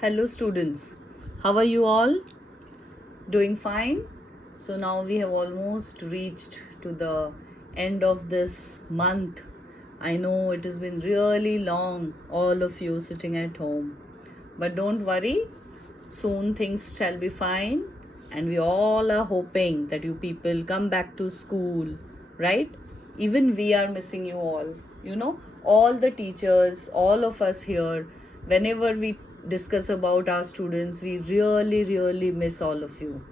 Hello students, how are you all? Doing fine? So now we have almost reached to the end of this month. I know it has been really long, all of you sitting at home. But don't worry, soon things shall be fine, and we all are hoping that you people come back to school, right? Even we are missing you all. All the teachers, all of us here, whenever we discuss about our students, we really miss all of you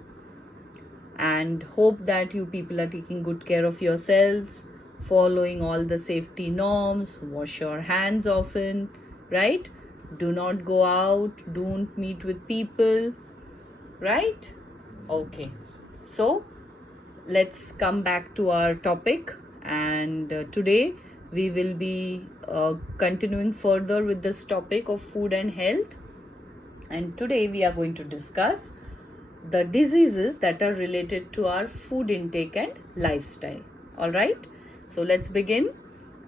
and hope that you people are taking good care of yourselves, following all the safety norms, wash your hands often, right? Do not go out, don't meet with people, right? Okay, so let's come back to our topic, and today we will be continuing further with this topic of food and health. And today we are going to discuss the diseases that are related to our food intake and lifestyle. All right, so let's begin.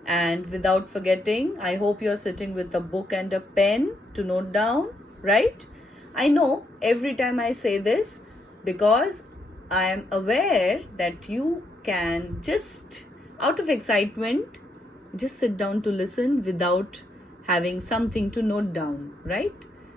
And without forgetting, I hope you're sitting with a book and a pen to note down, right? I know every time I say this because I am aware that you can just out of excitement just sit down to listen without having something to note down, right?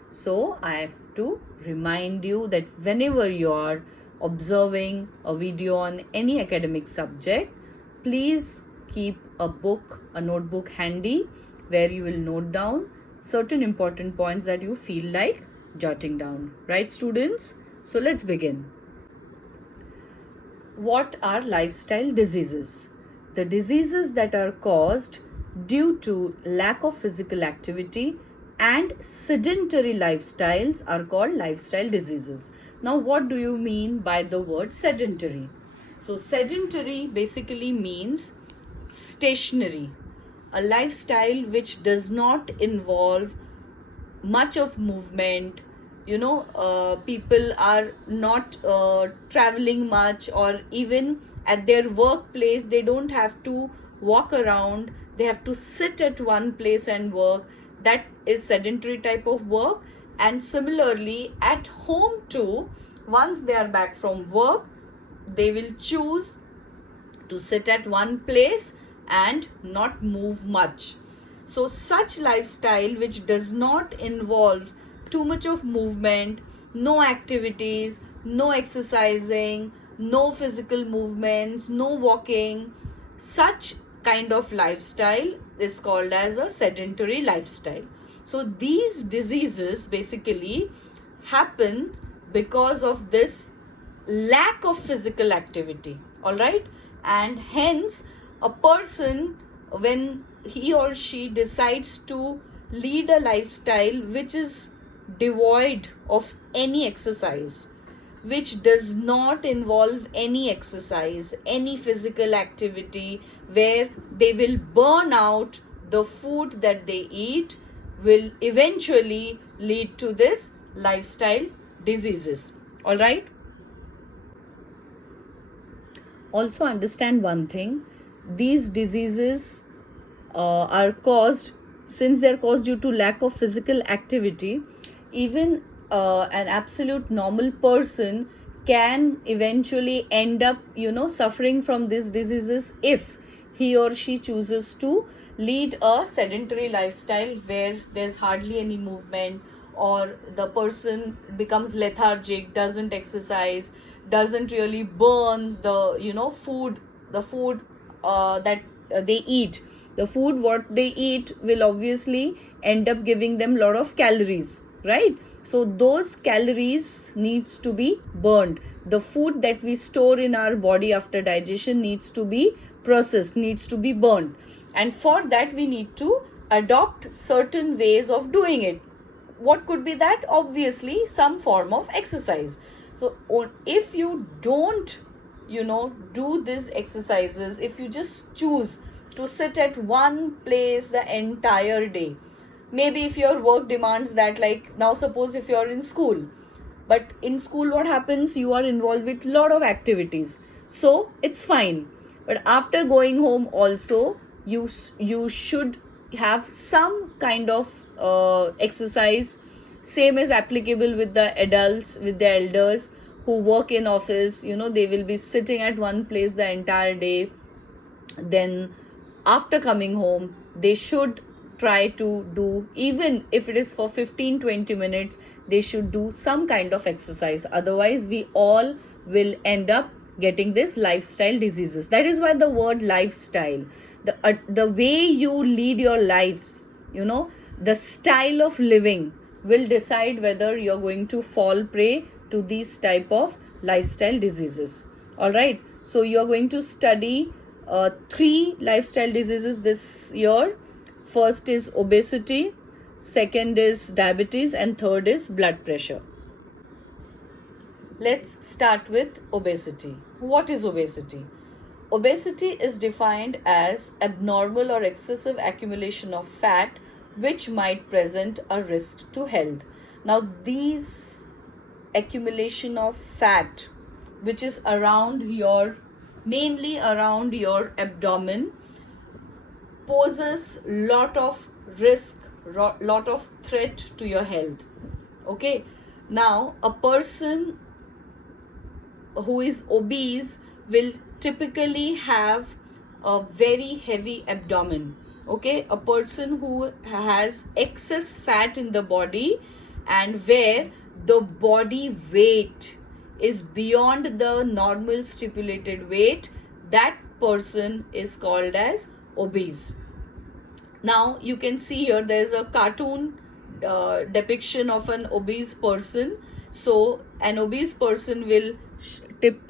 So I have to remind you that whenever you are observing a video on any academic subject, please keep a book, a notebook handy where you will note down certain important points that you feel like jotting down, right students? So let's begin. What are lifestyle diseases? The diseases that are caused due to lack of physical activity and sedentary lifestyles are called lifestyle diseases. Now, what do you mean by the word sedentary? So, sedentary basically means stationary, a lifestyle which does not involve much of movement. People are not traveling much, or even at their workplace they don't have to walk around, they have to sit at one place and work. That is sedentary type of work. And similarly at home too, once they are back from work, they will choose to sit at one place and not move much. So such lifestyle which does not involve too much of movement, no activities, no exercising, no physical movements, no walking, such kind of lifestyle is called as a sedentary lifestyle. So these diseases basically happen because of this lack of physical activity, all right? And hence a person, when he or she decides to lead a lifestyle which is devoid of any exercise, which does not involve any exercise, any physical activity, where they will burn out, the food that they eat will eventually lead to this lifestyle diseases. All right. Also understand one thing, these diseases are caused, since they are caused due to lack of physical activity. Even an absolute normal person can eventually end up suffering from these diseases if he or she chooses to lead a sedentary lifestyle where there's hardly any movement, or the person becomes lethargic, doesn't exercise, doesn't really burn the food, the food that they eat. The food what they eat will obviously end up giving them a lot of calories, right? So those calories needs to be burned. The food that we store in our body after digestion needs to be processed, needs to be burned. And for that we need to adopt certain ways of doing it. What could be that? Obviously some form of exercise. So if you don't do these exercises, if you just choose to sit at one place the entire day, maybe if your work demands that, like now suppose if you're in school, but in school what happens, you are involved with lot of activities, so it's fine. But after going home also you should have some kind of exercise Same is applicable with the adults, with the elders who work in office. You know, they will be sitting at one place the entire day. Then after coming home, they should try to do, even if it is for 15-20 minutes, they should do some kind of exercise. Otherwise we all will end up getting this lifestyle diseases. That is why the word lifestyle, the way you lead your lives, you know, the style of living will decide whether you're going to fall prey to these type of lifestyle diseases. All right, so you're going to study 3 lifestyle diseases this year. First is obesity, second is diabetes, and third is blood pressure. Let's start with obesity. What is obesity? Obesity is defined as abnormal or excessive accumulation of fat which might present a risk to health. Now, these accumulation of fat which is around your, mainly around your abdomen, poses lot of risk, lot of threat to your health. Okay, now a person who is obese will typically have a very heavy abdomen. Okay, a person who has excess fat in the body and where the body weight is beyond the normal stipulated weight, that person is called as obese. Now you can see here there is a cartoon depiction of an obese person. So an obese person will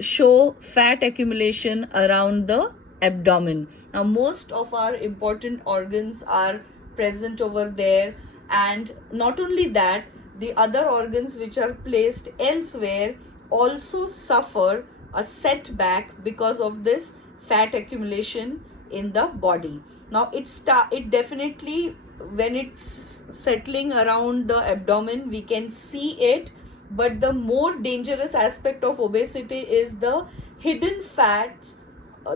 show fat accumulation around the abdomen. Now most of our important organs are present over there, and not only that, the other organs which are placed elsewhere also suffer a setback because of this fat accumulation in the body. Now it definitely, when it's settling around the abdomen, we can see it, but the more dangerous aspect of obesity is the hidden fats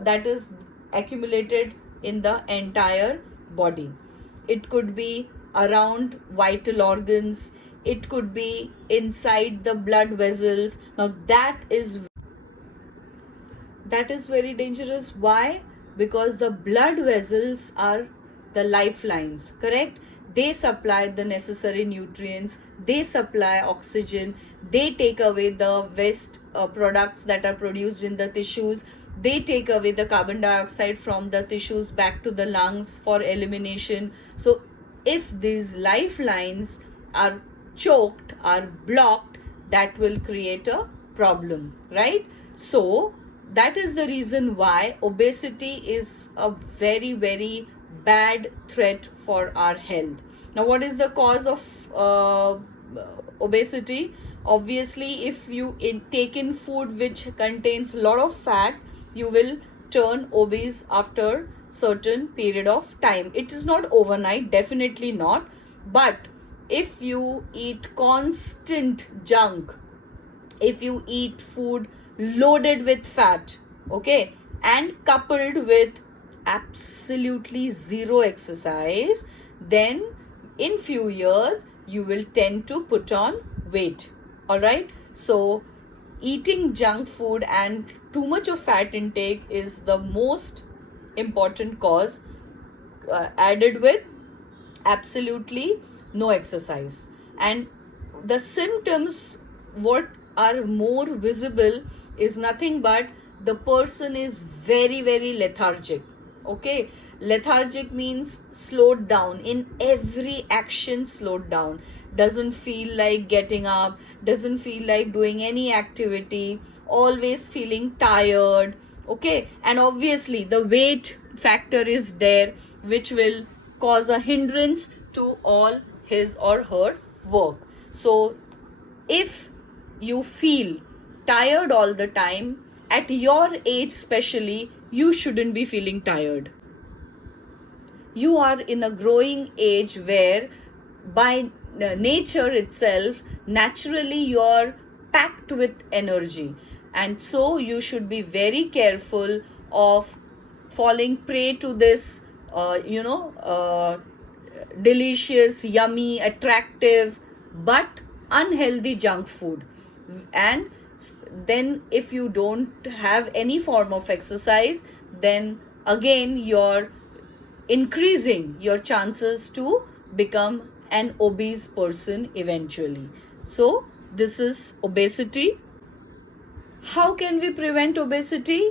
that is accumulated in the entire body. It could be around vital organs, it could be inside the blood vessels. Now that is very dangerous. Why? Because the blood vessels are the lifelines, correct? They supply the necessary nutrients, they supply oxygen, they take away the waste products that are produced in the tissues, they take away the carbon dioxide from the tissues back to the lungs for elimination. So if these lifelines are choked, are blocked, that will create a problem, right? So that is the reason why obesity is a very, very bad threat for our health. Now, what is the cause of obesity? Obviously, if you take in food which contains a lot of fat, you will turn obese after certain period of time. It is not overnight, definitely not. But if you eat constant junk, if you eat food loaded with fat, okay, and coupled with absolutely zero exercise, then in few years you will tend to put on weight. All right, so eating junk food and too much of fat intake is the most important cause, added with absolutely no exercise. And the symptoms what are more visible is nothing but the person is very, very lethargic. Okay, lethargic means slowed down in every action, slowed down, doesn't feel like getting up, doesn't feel like doing any activity, always feeling tired. Okay, and obviously the weight factor is there, which will cause a hindrance to all his or her work. So if you feel tired all the time, at your age especially, you shouldn't be feeling tired. You are in a growing age where by nature itself, naturally you're packed with energy, and so you should be very careful of falling prey to this delicious, yummy, attractive but unhealthy junk food. And then if you don't have any form of exercise, then again you're increasing your chances to become an obese person eventually. So this is obesity. How can we prevent obesity?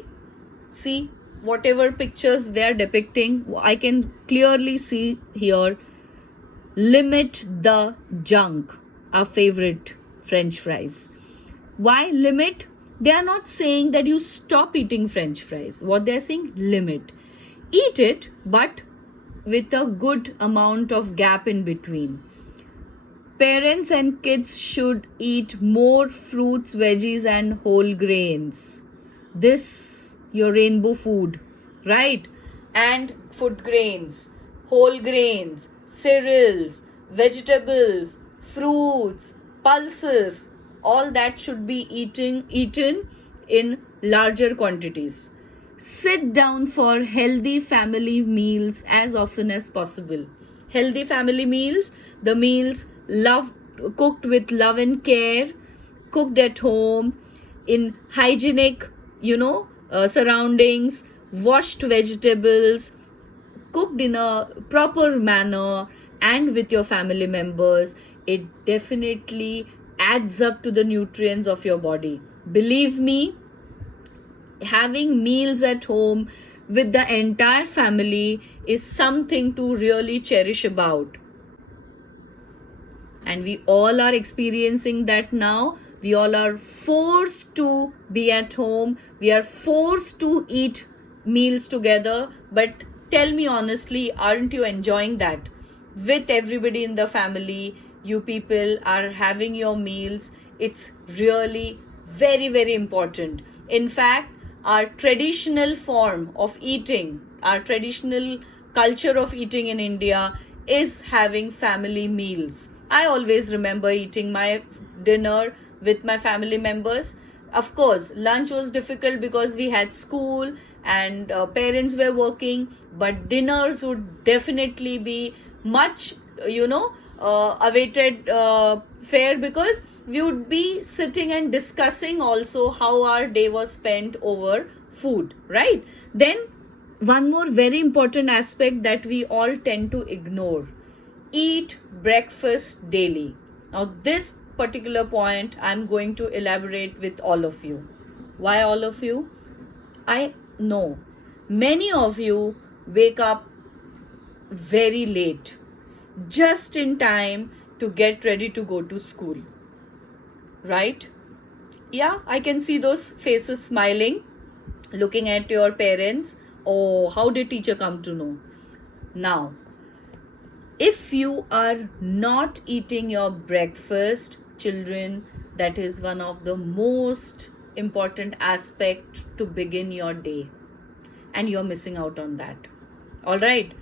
See, whatever pictures they are depicting, I can clearly see here. Limit the junk, our favorite French fries. Why limit? They are not saying that you stop eating French fries. What they are saying, limit. Eat it, but with a good amount of gap in between. Parents and kids should eat more fruits, veggies, and whole grains. This, your rainbow food, right? And food grains, whole grains, cereals, vegetables, fruits, pulses, all that should be eaten in larger quantities. Sit down for healthy family meals as often as possible. Healthy family meals, the meals cooked with love and care, cooked at home, in hygienic, surroundings, washed vegetables, cooked in a proper manner and with your family members. It definitely adds up to the nutrients of your body. Believe me, having meals at home with the entire family is something to really cherish about. And we all are experiencing that now. We all are forced to be at home. We are forced to eat meals together. But tell me honestly, aren't you enjoying that? With everybody in the family, you people are having your meals. It's really very, very important. In fact, our traditional form of eating, our traditional culture of eating in India is having family meals. I always remember eating my dinner with my family members. Of course, lunch was difficult because we had school and parents were working, but dinners would definitely be much, awaited fare, because we would be sitting and discussing also how our day was spent over food, right? Then one more very important aspect that we all tend to ignore: eat breakfast daily. Now this particular point I'm going to elaborate with all of you. Why all of you? I know many of you wake up very late, just in time to get ready to go to school, right? Yeah, I can see those faces smiling, looking at your parents. Oh, how did teacher come to know? Now, if you are not eating your breakfast, children, that is one of the most important aspect to begin your day, and you're missing out on that. All right,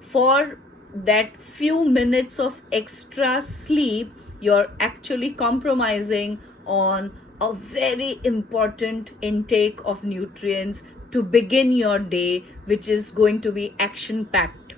for that few minutes of extra sleep, you're actually compromising on a very important intake of nutrients to begin your day, which is going to be action packed.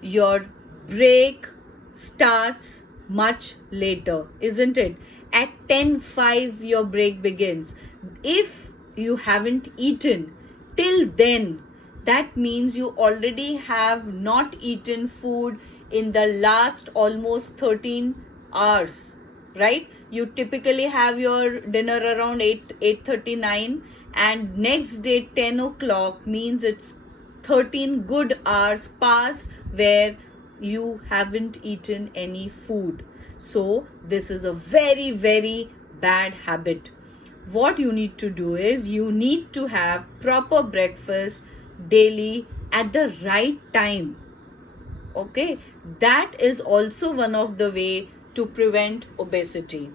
Your break starts much later, isn't it? At 10:05 your break begins. If you haven't eaten till then, that means you already have not eaten food in the last almost 13 hours, right? You typically have your dinner around 8:39, and next day 10 o'clock means it's 13 good hours past where you haven't eaten any food. So this is a very, very bad habit. What you need to do is you need to have proper breakfast daily at the right time. Okay, that is also one of the way to prevent obesity.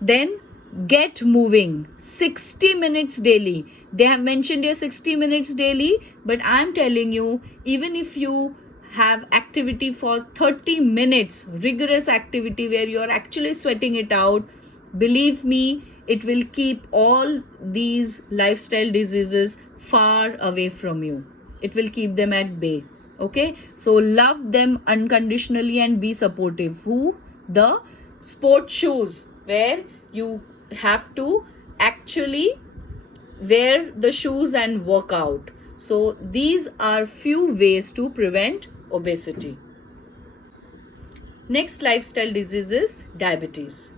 Then get moving. 60 minutes daily. They have mentioned here 60 minutes daily, but I'm telling you, even if you have activity for 30 minutes, rigorous activity where you're actually sweating it out, believe me, it will keep all these lifestyle diseases far away from you. It will keep them at bay. Okay, so love them unconditionally and be supportive. Who? The sport shoes, where you have to actually wear the shoes and work out. So these are few ways to prevent obesity. Next lifestyle disease is diabetes.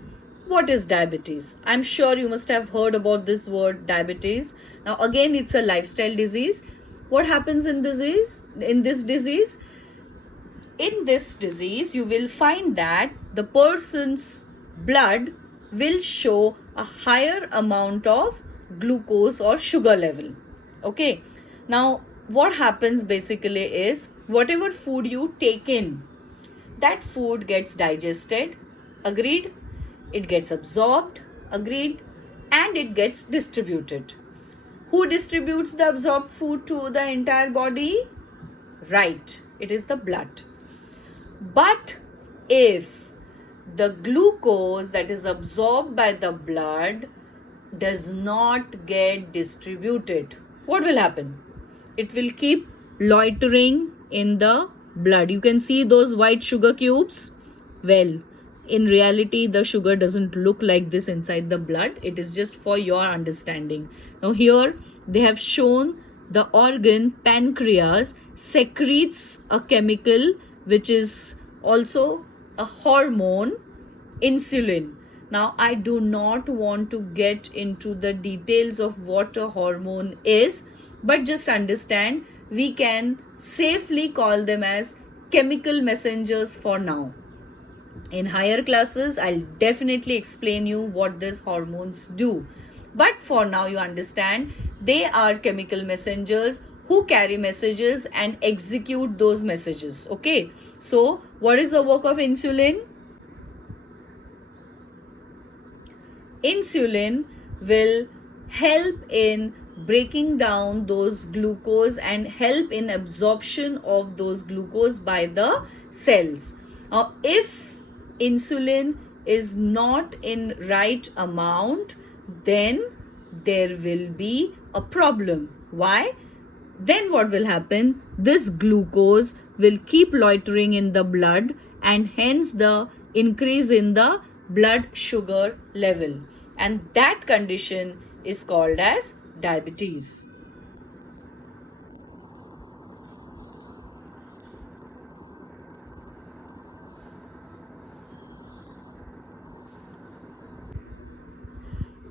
What is diabetes? I'm sure you must have heard about this word diabetes. Now again, it's a lifestyle disease. What happens in disease? In this disease, you will find that the person's blood will show a higher amount of glucose or sugar level. Okay. Now, what happens basically is whatever food you take in, that food gets digested, agreed, it gets absorbed, agreed, and it gets distributed. Who distributes the absorbed food to the entire body? Right, it is the blood. But if the glucose that is absorbed by the blood does not get distributed, what will happen? It will keep loitering in the blood. You can see those white sugar cubes. Well, in reality, the sugar doesn't look like this inside the blood. It is just for your understanding. Now here they have shown the organ pancreas secretes a chemical which is also a hormone, insulin. Now I do not want to get into the details of what a hormone is, but just understand we can safely call them as chemical messengers for now. In higher classes, I'll definitely explain you what these hormones do. But for now, you understand they are chemical messengers who carry messages and execute those messages. Okay. So, what is the work of insulin? Insulin will help in breaking down those glucose and help in absorption of those glucose by the cells. Now, if insulin is not in right amount, then there will be a problem. Why? Then what will happen? This glucose will keep loitering in the blood and hence the increase in the blood sugar level. And that condition is called as diabetes.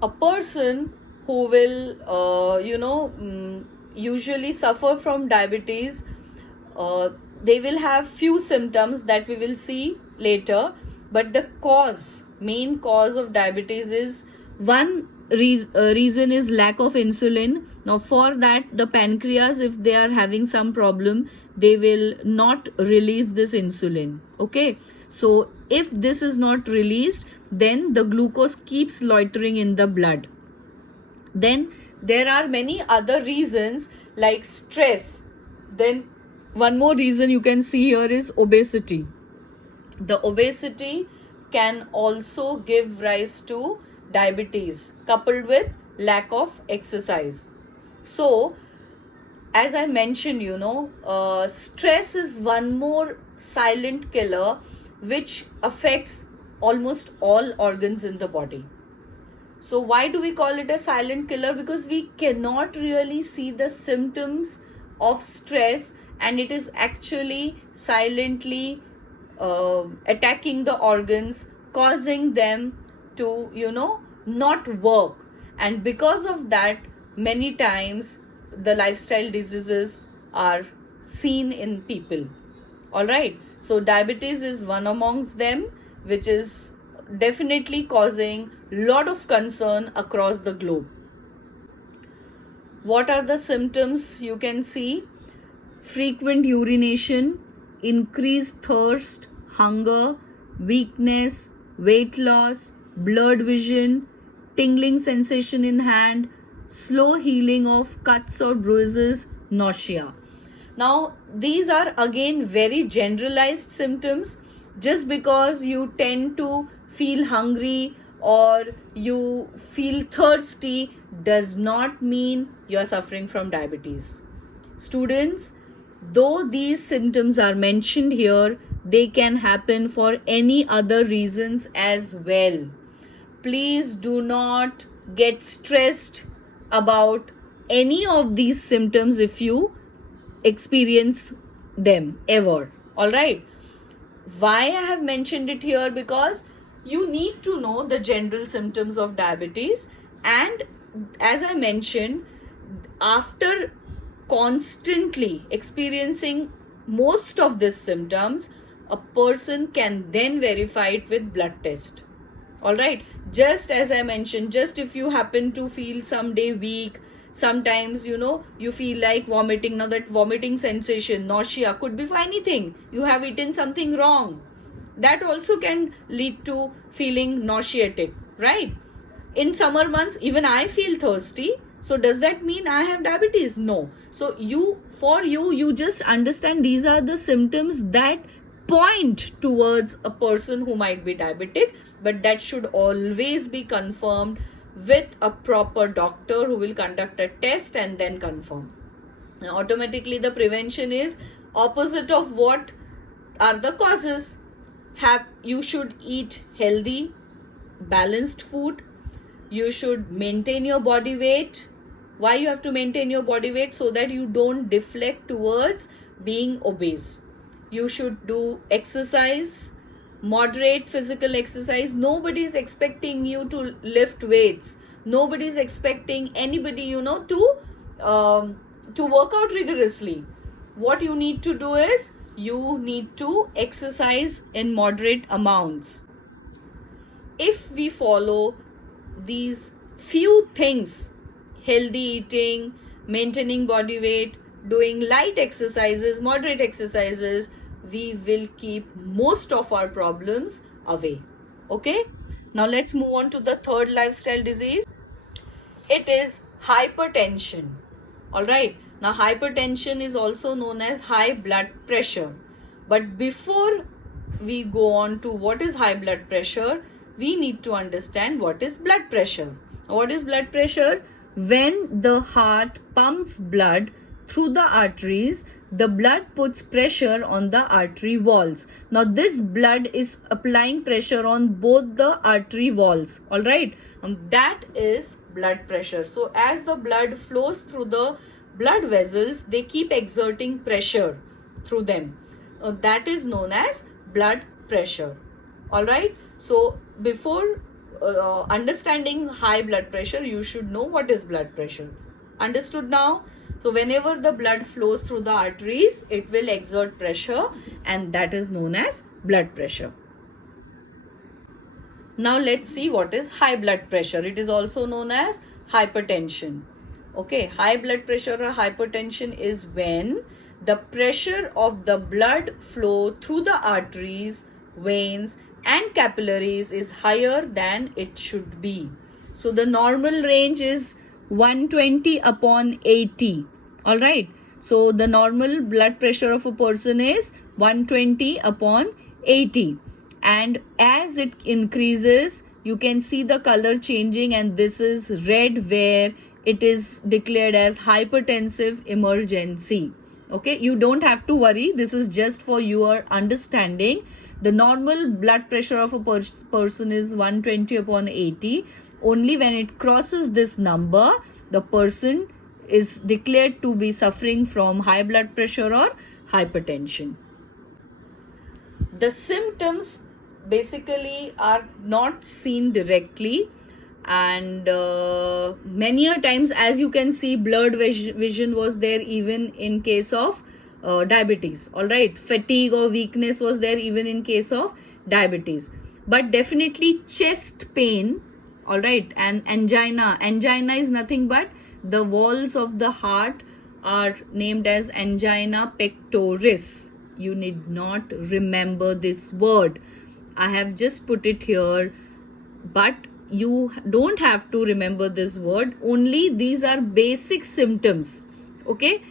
A person who will, usually suffer from diabetes, they will have few symptoms that we will see later. But the main cause of diabetes is one reason is lack of insulin. Now for that, the pancreas, if they are having some problem, they will not release this insulin. Okay. So if this is not released, then the glucose keeps loitering in the blood. Then there are many other reasons like stress. Then one more reason you can see here is obesity. The obesity can also give rise to diabetes coupled with lack of exercise. So as I mentioned, stress is one more silent killer which affects almost all organs in the body. So why do we call it a silent killer? Because we cannot really see the symptoms of stress and it is actually silently attacking the organs, causing them to, not work. And because of that, many times the lifestyle diseases are seen in people. All right. So diabetes is one amongst them, which is definitely causing lot of concern across the globe. What are the symptoms you can see? Frequent urination, increased thirst, hunger, weakness, weight loss, blurred vision, tingling sensation in hand, slow healing of cuts or bruises, nausea. Now, these are again very generalized symptoms. Just because you tend to feel hungry or you feel thirsty does not mean you are suffering from diabetes. Students, though these symptoms are mentioned here, they can happen for any other reasons as well. Please do not get stressed about any of these symptoms if you experience them ever. All right. Why I have mentioned it here? Because you need to know the general symptoms of diabetes, and as I mentioned, after constantly experiencing most of these symptoms, a person can then verify it with blood test. All right. Just as I mentioned, just if you happen to feel someday weak, sometimes you feel like vomiting. Now that vomiting sensation, nausea, could be for anything. You have eaten something wrong, that also can lead to feeling nauseatic, right? In summer months, even I feel thirsty. So does that mean I have diabetes? No. So you just understand these are the symptoms that point towards a person who might be diabetic, but that should always be confirmed with a proper doctor who will conduct a test and then confirm. Now, automatically the prevention is opposite of what are the causes. You should eat healthy, balanced food. You should maintain your body weight. Why you have to maintain your body weight? So that you don't deflect towards being obese. You should do exercise, moderate physical exercise. Nobody is expecting you to lift weights. Nobody is expecting anybody to work out rigorously. What you need to do is you need to exercise in moderate amounts. If we follow these few things, healthy eating, maintaining body weight, doing light exercises, moderate exercises, we will keep most of our problems away. Okay. Now let's move on to the third lifestyle disease. It is hypertension. All right. Now hypertension is also known as high blood pressure. But before we go on to what is high blood pressure, we need to understand what is blood pressure. What is blood pressure? When the heart pumps blood through the arteries, the blood puts pressure on the artery walls. Now this blood is applying pressure on both the artery walls. All right. That is blood pressure. So as the blood flows through the blood vessels, they keep exerting pressure through them. That is known as blood pressure. All right. So before understanding high blood pressure, you should know what is blood pressure. Understood now? So whenever the blood flows through the arteries, it will exert pressure, and that is known as blood pressure. Now let's see what is high blood pressure. It is also known as hypertension. Okay, high blood pressure or hypertension is when the pressure of the blood flow through the arteries, veins and capillaries is higher than it should be. So the normal range is 120/80. All right. So the normal blood pressure of a person is 120/80. And as it increases, you can see the color changing, and this is red where it is declared as hypertensive emergency. Okay. You don't have to worry. This is just for your understanding. The normal blood pressure of a person is 120/80. Only when it crosses this number, the person is declared to be suffering from high blood pressure or hypertension. The symptoms basically are not seen directly, and many a times, as you can see, blurred vision was there even in case of diabetes. All right. Fatigue or weakness was there even in case of diabetes. But definitely chest pain, all right, and angina. Angina is nothing but the walls of the heart are named as angina pectoris. You need not remember this word. I have just put it here, but you don't have to remember this word. Only these are basic symptoms. Okay.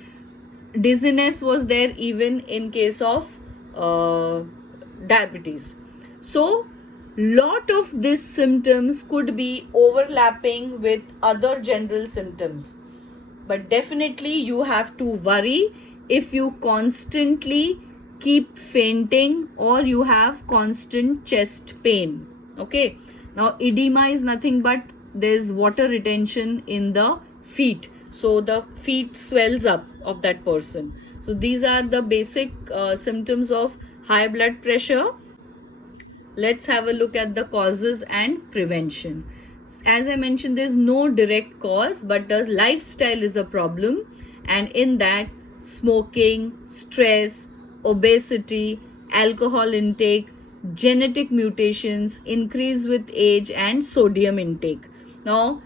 Dizziness was there even in case of diabetes. So lot of these symptoms could be overlapping with other general symptoms, but definitely you have to worry if you constantly keep fainting or you have constant chest pain. Okay, now edema is nothing but there's water retention in the feet, so the feet swells up of that person. So these are the basic symptoms of high blood pressure. Let's have a look at the causes and prevention. As I mentioned, there's no direct cause, but the lifestyle is a problem, and in that, smoking, stress, obesity, alcohol intake, genetic mutations, increase with age, and sodium intake. Now,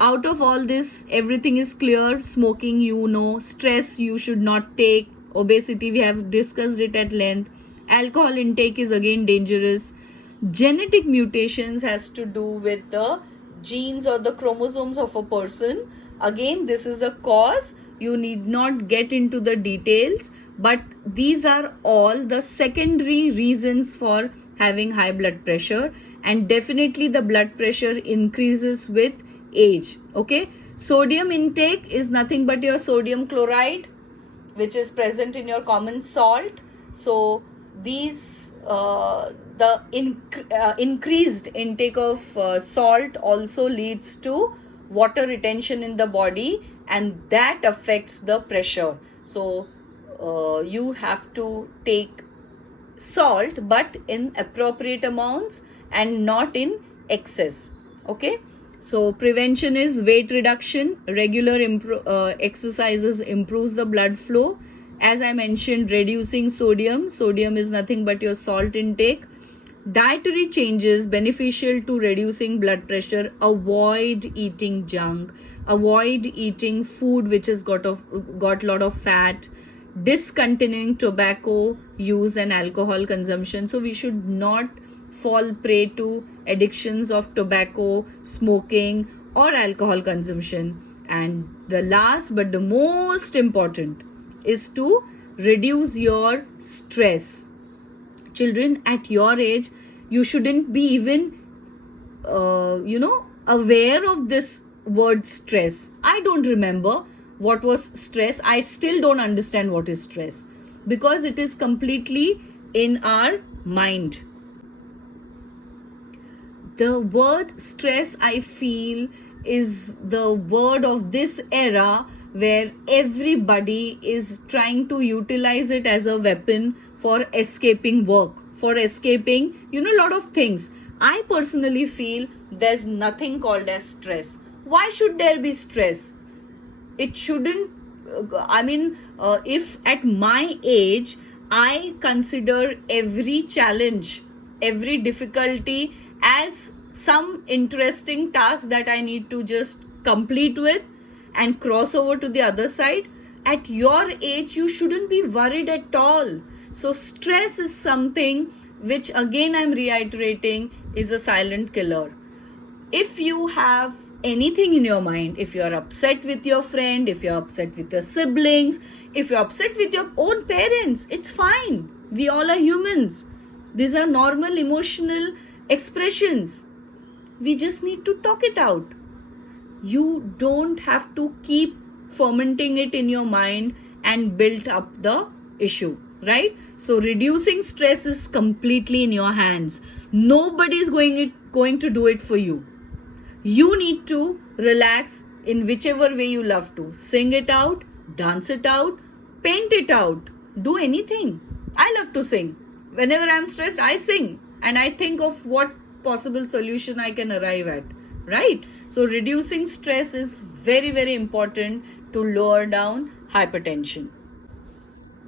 out of all this, everything is clear. Smoking, you know. Stress, you should not take. Obesity, we have discussed it at length. Alcohol intake is again dangerous. Genetic mutations has to do with the genes or the chromosomes of a person. Again, this is a cause. You need not get into the details, but these are all the secondary reasons for having high blood pressure, and definitely the blood pressure increases with age. Okay, sodium intake is nothing but your sodium chloride, which is present in your common salt. So these increased intake of salt also leads to water retention in the body, and that affects the pressure. So you have to take salt, but in appropriate amounts and not in excess. Okay, so prevention is weight reduction. Regular exercises improves the blood flow. As I mentioned, reducing sodium. Sodium is nothing but your salt intake. Dietary changes beneficial to reducing blood pressure. Avoid eating junk. Avoid eating food which has got lot of fat. Discontinuing tobacco use and alcohol consumption. So we should not fall prey to addictions of tobacco, smoking, or alcohol consumption. And the last but the most important is to reduce your stress. Children at your age, you shouldn't be even aware of this word stress. I don't remember what was stress. I still don't understand what is stress, because it is completely in our mind. The word stress, I feel, is the word of this era, where everybody is trying to utilize it as a weapon for escaping work, for escaping, a lot of things. I personally feel there's nothing called as stress. Why should there be stress? It shouldn't, if at my age, I consider every challenge, every difficulty as some interesting task that I need to just complete with and cross over to the other side. At your age, you shouldn't be worried at all. So stress is something which, again, I'm reiterating, is a silent killer. If you have anything in your mind, if you're upset with your friend, if you're upset with your siblings, if you're upset with your own parents, it's fine. We all are humans. These are normal emotional expressions. We just need to talk it out. You don't have to keep fermenting it in your mind and build up the issue, right? So reducing stress is completely in your hands. Nobody is going to do it for you. You need to relax in whichever way you love to. Sing it out, dance it out, paint it out, do anything. I love to sing. Whenever I'm stressed, I sing and I think of what possible solution I can arrive at, right? So reducing stress is very, very important to lower down hypertension.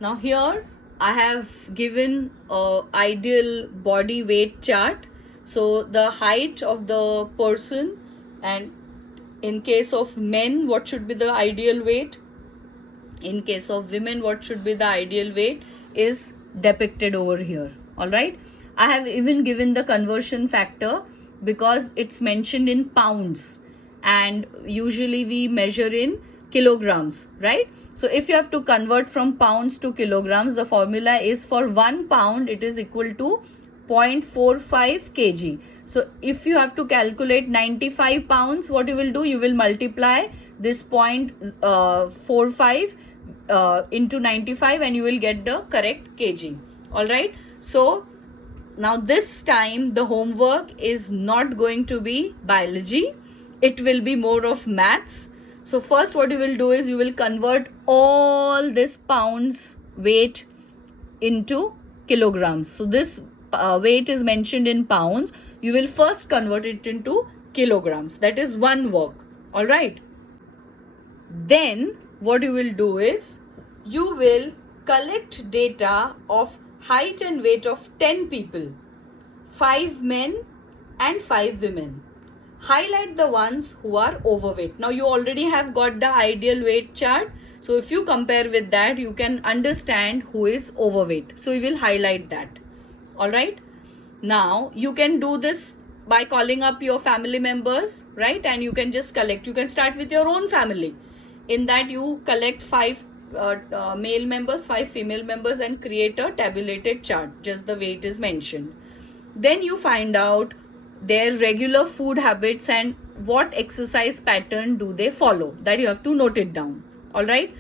Now here I have given an ideal body weight chart. So the height of the person, and in case of men, what should be the ideal weight? In case of women, what should be the ideal weight is depicted over here. All right. I have even given the conversion factor because it's mentioned in pounds and usually we measure in kilograms, right? So if you have to convert from pounds to kilograms, the formula is for 1 pound, it is equal to 0.45 kg. So if you have to calculate 95 pounds, what you will do? You will multiply this 0.45 into 95 and you will get the correct kg. All right. So now this time the homework is not going to be biology. It will be more of maths. So first what you will do is you will convert all this pounds weight into kilograms. So this weight is mentioned in pounds. You will first convert it into kilograms. That is one work. All right. Then what you will do is you will collect data of height and weight of 10 people, 5 men and 5 women. Highlight the ones who are overweight. Now you already have got the ideal weight chart. So if you compare with that, you can understand who is overweight. So you will highlight that. All right. Now you can do this by calling up your family members, right? And you can just collect. You can start with your own family. In that you collect 5 male members, 5 female members and create a tabulated chart. Just the way it is mentioned. Then you find out their regular food habits and what exercise pattern do they follow. That you have to note it down. All right.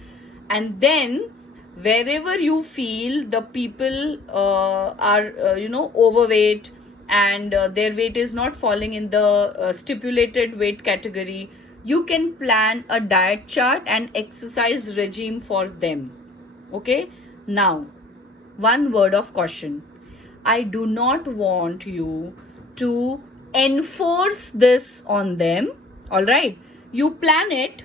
And then wherever you feel the people are overweight and their weight is not falling in the stipulated weight category, you can plan a diet chart and exercise regime for them. Okay. Now, one word of caution. I do not want you to enforce this on them. All right. You plan it,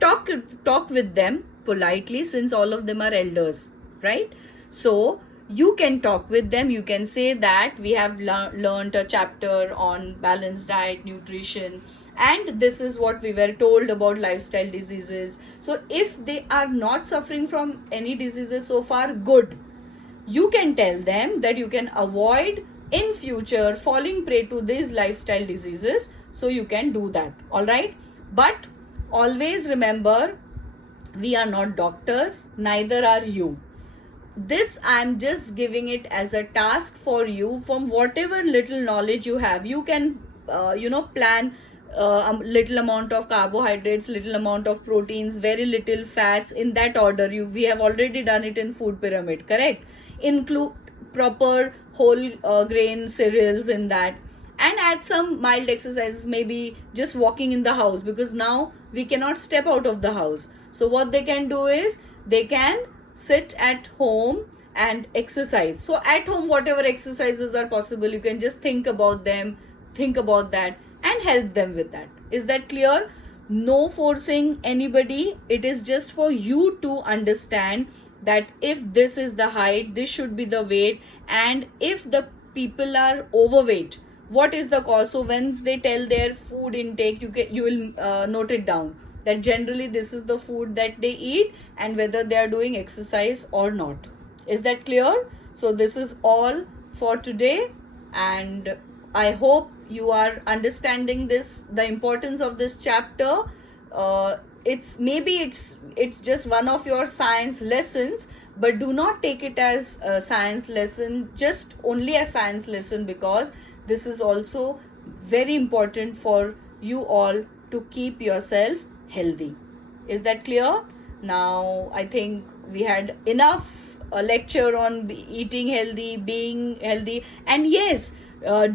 talk with them politely, since all of them are elders, right? So you can talk with them. You can say that we have learned a chapter on balanced diet, nutrition, and this is what we were told about lifestyle diseases. So if they are not suffering from any diseases so far, good. You can tell them that you can avoid in future falling prey to these lifestyle diseases. So you can do that. All right. But always remember, we are not doctors, neither are you. This I'm just giving it as a task for you. From whatever little knowledge you have, you can plan a little amount of carbohydrates, little amount of proteins, very little fats, in that order. We have already done it in food pyramid, correct? Include proper whole grain cereals in that, and add some mild exercises, maybe just walking in the house, because now we cannot step out of the house. So what they can do is they can sit at home and exercise. So at home, whatever exercises are possible, you can just think about them, think about that and help them with that. Is that clear? No forcing anybody. It is just for you to understand that if this is the height, this should be the weight, and if the people are overweight, what is the cause? So when they tell their food intake, you will note it down, that generally this is the food that they eat and whether they are doing exercise or not. Is that clear? So this is all for today, and I hope you are understanding this, the importance of this chapter. It's just one of your science lessons, but do not take it as a science lesson, just only a science lesson, because this is also very important for you all to keep yourself healthy. Is that clear? Now I think we had enough lecture on eating healthy, being healthy, and yes,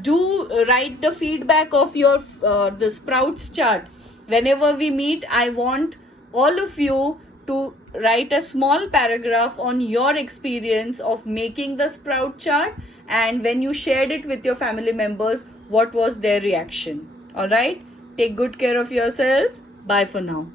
do write the feedback of your the sprouts chart. Whenever we meet, I want all of you to write a small paragraph on your experience of making the sprout chart, and when you shared it with your family members, what was their reaction. All right. Take good care of yourselves. Bye for now.